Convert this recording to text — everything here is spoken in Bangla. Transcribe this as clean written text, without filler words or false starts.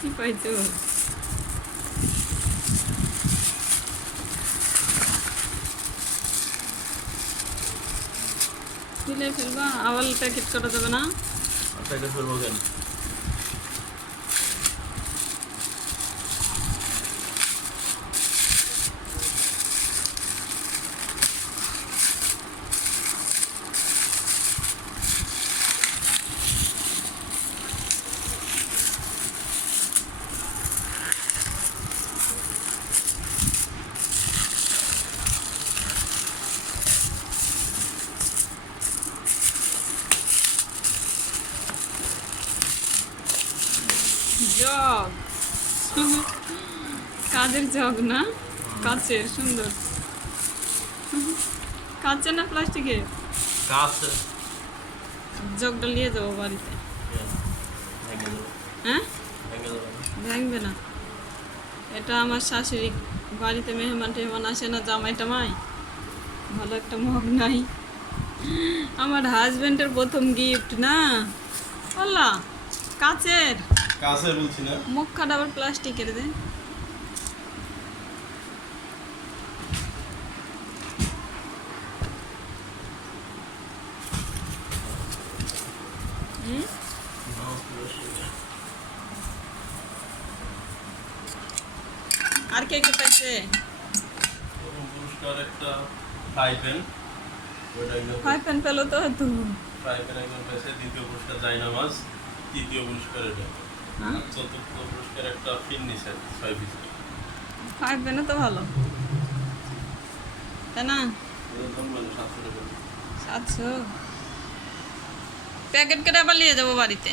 কি পাইছো? তুলে ফেলবা, আবার প্যাকেট করা যাবে না? প্যাকেট করবো কেন? জগ, কাজের জগ না? কাচের, সুন্দর। কাচের না প্লাস্টিকের? কাজ জগটা নিয়ে যাবো বাড়িতে। ভেঙে দেবো, হ্যাঁ, ভেঙে দেবো। ভাঙবে না। এটা আমার শাশুড়ি, বাড়িতে মেহমান টেহমান আসে না, জামাই টামাই, ভালো একটা মগ নাই। আমার হাজবেন্ডের প্রথম গিফট না, বললা কাচের কাছে বলছি না। মুখ খাট, আবার প্লাস্টিকের দে। হুম, আর কে কে পাইছে? প্রথম পুরস্কার একটা ফ্রাই প্যান, ওটা একজন ফাইভ পেন পেলো তো হয়তো। ফ্রাই প্যান একজন পেয়েছে। দ্বিতীয় পুরস্কার জায়নামাজ। তৃতীয় পুরস্কার এটা। হ্যাঁ, আর চতুর্থ পুরস্কার একটা ফিরনিচার 6 পিসের। ফাইভ পেনও তো ভালো, তাই না? এটার দাম মানে 700 টাকা। 700 প্যাকেট করে আবার নিয়ে যাবো বাড়িতে।